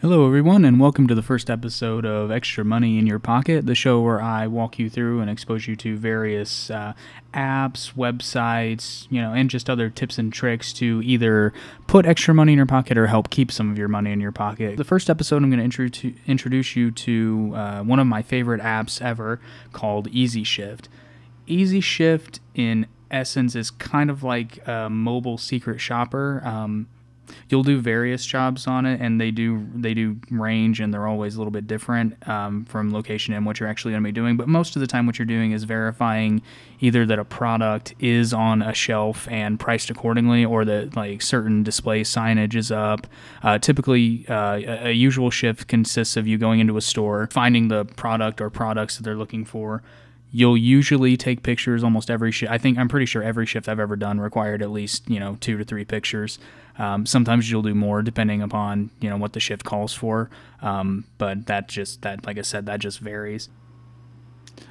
Hello everyone, and welcome to the first episode of Extra Money in Your Pocket, the show where I walk you through and expose you to various apps, websites, and just other tips and tricks to either put extra money in your pocket or help keep some of your money in your pocket. The first episode, I'm going to introduce you to one of my favorite apps ever called Easy Shift. Easy Shift, in essence, is kind of like a mobile secret shopper. You'll do various jobs on it, and they do range, and they're always a little bit different from location and what you're actually going to be doing. But most of the time, what you're doing is verifying either that a product is on a shelf and priced accordingly, or that like certain display signage is up. Typically, a usual shift consists of you going into a store, finding the product or products that they're looking for. You'll usually take pictures almost every shift. I'm pretty sure every shift I've ever done required at least 2 to 3 pictures. Sometimes you'll do more depending upon what the shift calls for. But like I said, that just varies.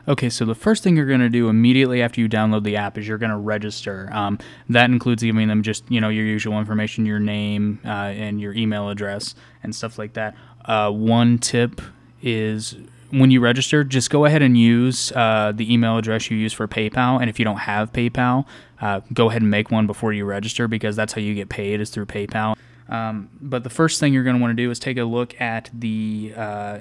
Okay, so the first thing you're going to do immediately after you download the app is you're going to register. That includes giving them just your usual information, your name and your email address and stuff like that. One tip is, when you register, just go ahead and use the email address you use for PayPal. And if you don't have PayPal, go ahead and make one before you register, because that's how you get paid, is through PayPal. But the first thing you're going to want to do is take a look at the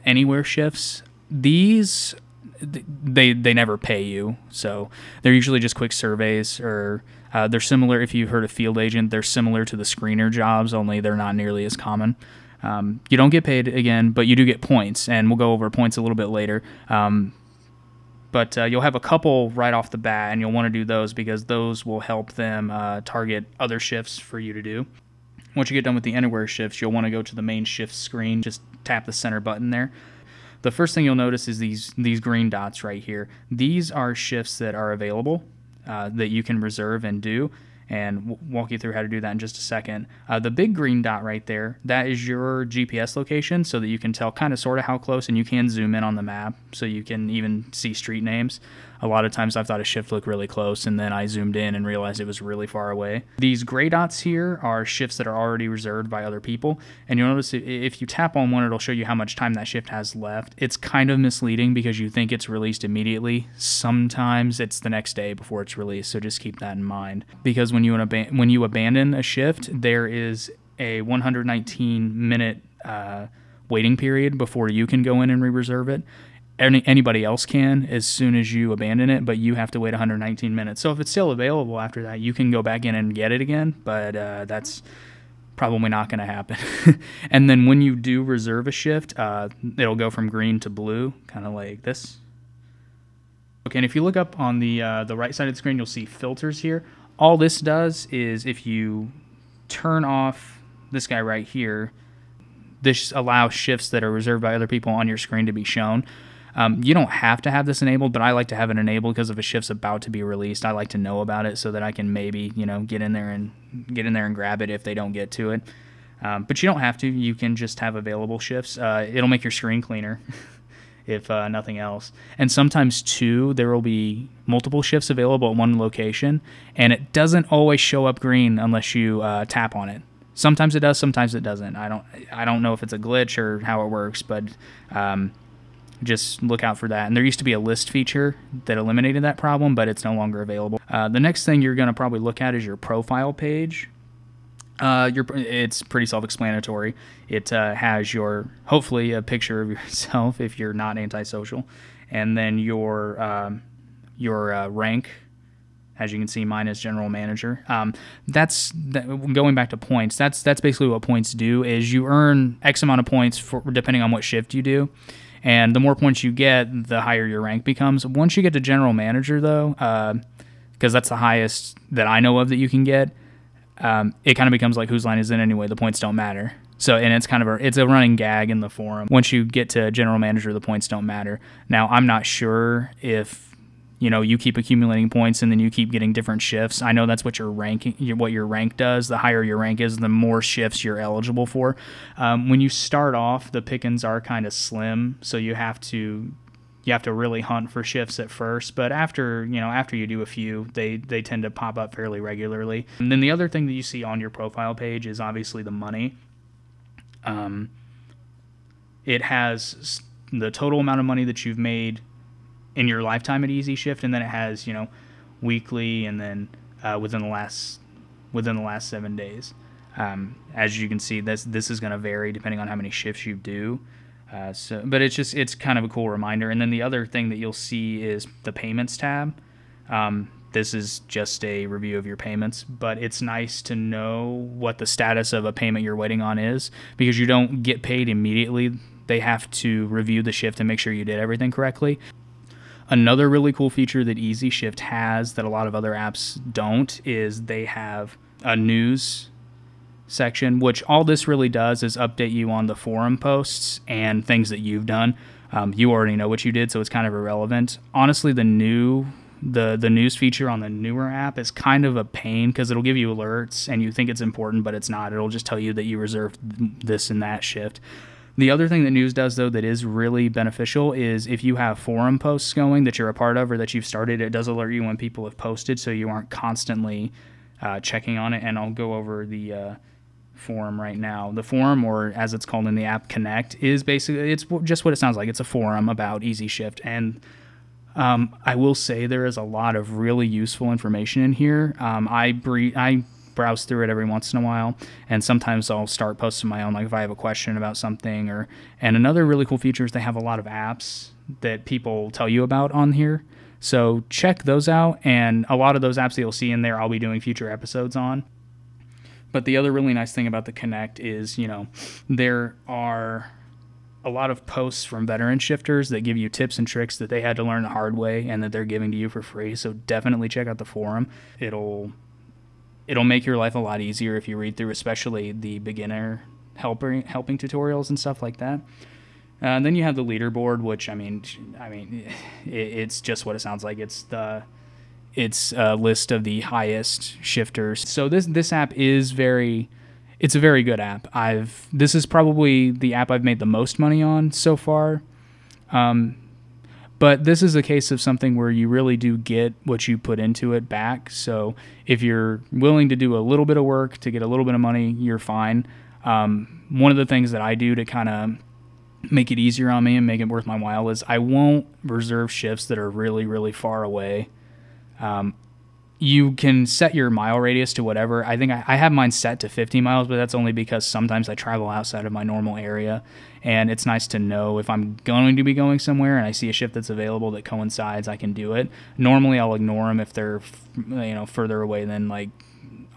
Anywhere shifts. These, they never pay you, so they're usually just quick surveys, or they're similar. If you've heard of Field Agent, they're similar to the screener jobs, only they're not nearly as common. You don't get paid again, but you do get points, and we'll go over points a little bit later. But you'll have a couple right off the bat, and you'll want to do those because those will help them target other shifts for you to do. Once you get done with the Anywhere shifts, you'll want to go to the main shift screen. Just tap the center button there. The first thing you'll notice is these green dots right here. These are shifts that are available that you can reserve and do. And we'll walk you through how to do that in just a second. The big green dot right there, that is your GPS location, so that you can tell kind of sort of how close, and you can zoom in on the map so you can even see street names. A lot of times I've thought a shift looked really close, and then I zoomed in and realized it was really far away. These gray dots here are shifts that are already reserved by other people, and you'll notice if you tap on one, it'll show you how much time that shift has left. It's kind of misleading because you think it's released immediately. Sometimes it's the next day before it's released, so just keep that in mind. Because when you abandon a shift, there is a 119-minute waiting period before you can go in and re-reserve it. Anybody else can as soon as you abandon it, but you have to wait 119 minutes. So if it's still available after that, you can go back in and get it again, but that's probably not going to happen. And then when you do reserve a shift, it'll go from green to blue, kind of like this. Okay, and if you look up on the right side of the screen, you'll see filters here. All this does is, if you turn off this guy right here, this allows shifts that are reserved by other people on your screen to be shown. You don't have to have this enabled, but I like to have it enabled because if a shift's about to be released, I like to know about it so that I can maybe get in there and grab it if they don't get to it. But you don't have to. You can just have available shifts. It'll make your screen cleaner. If nothing else. And sometimes, too, there will be multiple shifts available at one location, and it doesn't always show up green unless you tap on it. Sometimes it does, sometimes it doesn't. I don't know if it's a glitch or how it works, but just look out for that. And there used to be a list feature that eliminated that problem, but it's no longer available. The next thing you're going to probably look at is your profile page. It's pretty self-explanatory. It has hopefully a picture of yourself if you're not antisocial, and then your rank. As you can see, mine is general manager. Going back to points. That's basically what points do. Is you earn X amount of points depending on what shift you do, and the more points you get, the higher your rank becomes. Once you get to general manager, though, because that's the highest that I know of that you can get. It kind of becomes like, whose line is it anyway? The points don't matter. So, and it's a running gag in the forum. Once you get to general manager, the points don't matter. Now, I'm not sure if you keep accumulating points and then you keep getting different shifts. I know that's what your rank does. The higher your rank is, the more shifts you're eligible for. When you start off, the pickings are kind of slim, so you have to really hunt for shifts at first, but after you do a few, they tend to pop up fairly regularly. And then the other thing that you see on your profile page is obviously the money. it has the total amount of money that you've made in your lifetime at Easy Shift, and then it has, you know, weekly, and then within the last 7 days. As you can see, this is going to vary depending on how many shifts you do. But it's kind of a cool reminder. And then the other thing that you'll see is the payments tab. This is just a review of your payments, but it's nice to know what the status of a payment you're waiting on is, because you don't get paid immediately. They have to review the shift and make sure you did everything correctly. Another really cool feature that Easy Shift has that a lot of other apps don't is they have a news section, which all this really does is update you on the forum posts and things that you've done. You already know what you did, so it's kind of irrelevant. Honestly, the news feature on the newer app is kind of a pain, because it'll give you alerts and you think it's important, but it's not. It'll just tell you that you reserved this and that shift. The other thing that news does, though, that is really beneficial is if you have forum posts going that you're a part of or that you've started, it does alert you when people have posted, so you aren't constantly checking on it. And I'll go over the forum right now. The forum, or as it's called in the app, Connect, is basically, it's just what it sounds like. It's a forum about Easy Shift. And I will say there is a lot of really useful information in here. I browse through it every once in a while, and sometimes I'll start posting my own, like if I have a question about something. And another really cool feature is they have a lot of apps that people tell you about on here, so check those out. And a lot of those apps that you'll see in there, I'll be doing future episodes on. But the other really nice thing about the Connect is, you know, there are a lot of posts from veteran shifters that give you tips and tricks that they had to learn the hard way and that they're giving to you for free. So definitely check out the forum. It'll make your life a lot easier if you read through, especially the beginner helping tutorials and stuff like that. And then you have the leaderboard, which I mean, it's just what it sounds like. It's a list of the highest shifters. So this app is it's a very good app. This is probably the app I've made the most money on so far. But this is a case of something where you really do get what you put into it back. So if you're willing to do a little bit of work to get a little bit of money, you're fine. One of the things that I do to kind of make it easier on me and make it worth my while is I won't reserve shifts that are really, really far away. You can set your mile radius to whatever. I think I have mine set to 50 miles, but that's only because sometimes I travel outside of my normal area, and it's nice to know if I'm going to be going somewhere and I see a shift that's available that coincides, I can do it. Normally I'll ignore them if they're, you know, further away than like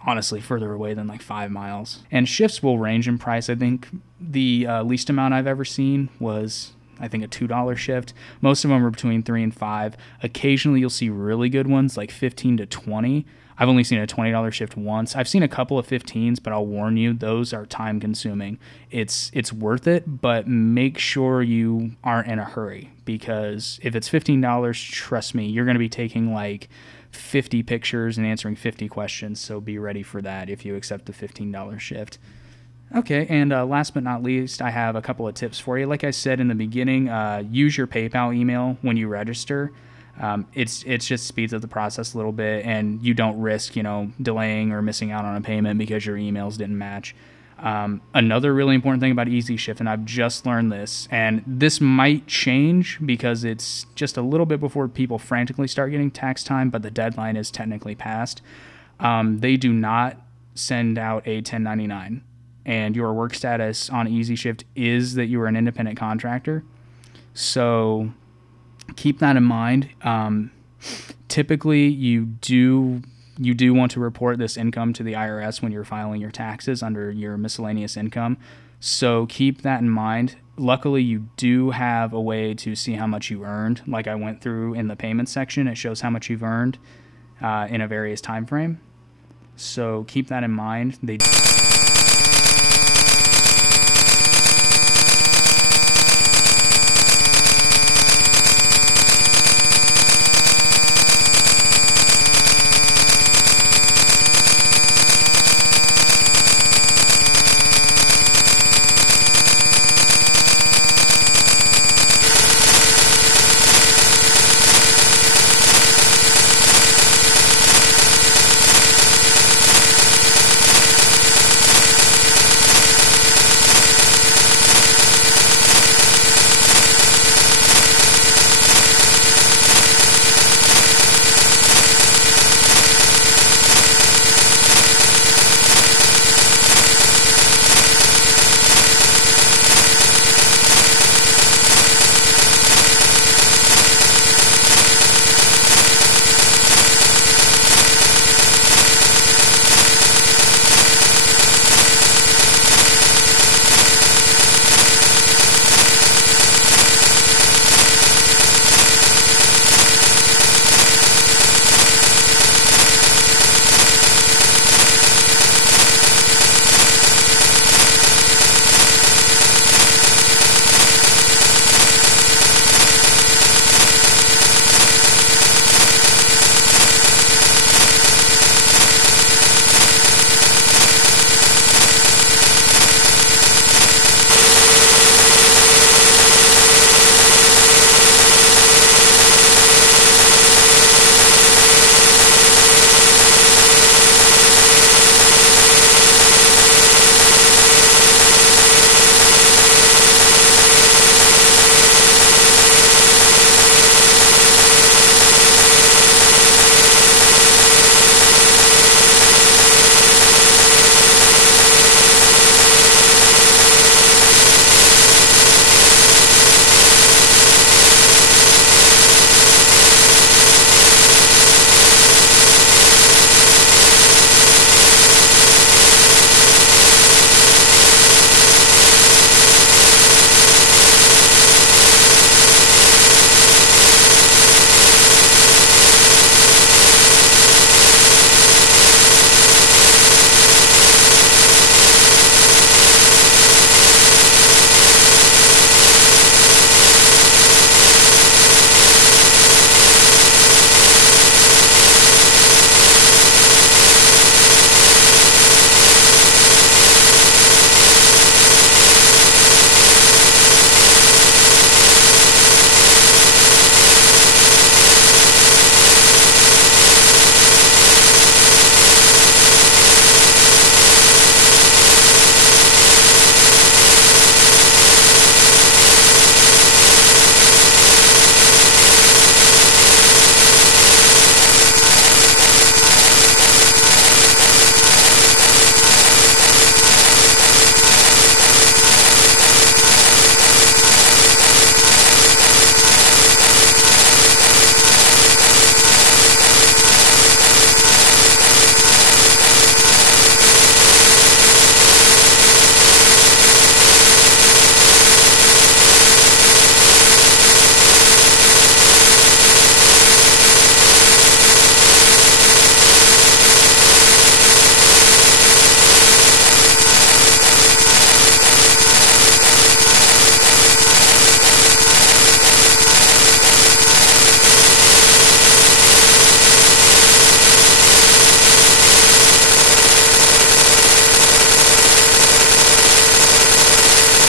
5 miles. And shifts will range in price. I think the least amount I've ever seen was, I think, a $2 shift. Most of them are between $3 and $5. Occasionally you'll see really good ones like $15 to $20. I've only seen a $20 shift once. I've seen a couple of 15s, but I'll warn you, those are time consuming. It's worth it, but make sure you aren't in a hurry, because if it's $15, trust me, you're going to be taking like 50 pictures and answering 50 questions. So be ready for that if you accept the $15 shift. Okay, and last but not least, I have a couple of tips for you. Like I said in the beginning, use your PayPal email when you register. It's just speeds up the process a little bit, and you don't risk, you know, delaying or missing out on a payment because your emails didn't match. Another really important thing about Easy Shift, and I've just learned this, and this might change because it's just a little bit before people frantically start getting tax time, but the deadline is technically passed. They do not send out a 1099. And your work status on Easy Shift is that you are an independent contractor. So keep that in mind. Typically, you do want to report this income to the IRS when you're filing your taxes under your miscellaneous income. So keep that in mind. Luckily, you do have a way to see how much you earned. Like I went through in the payments section, it shows how much you've earned in a various time frame. So keep that in mind.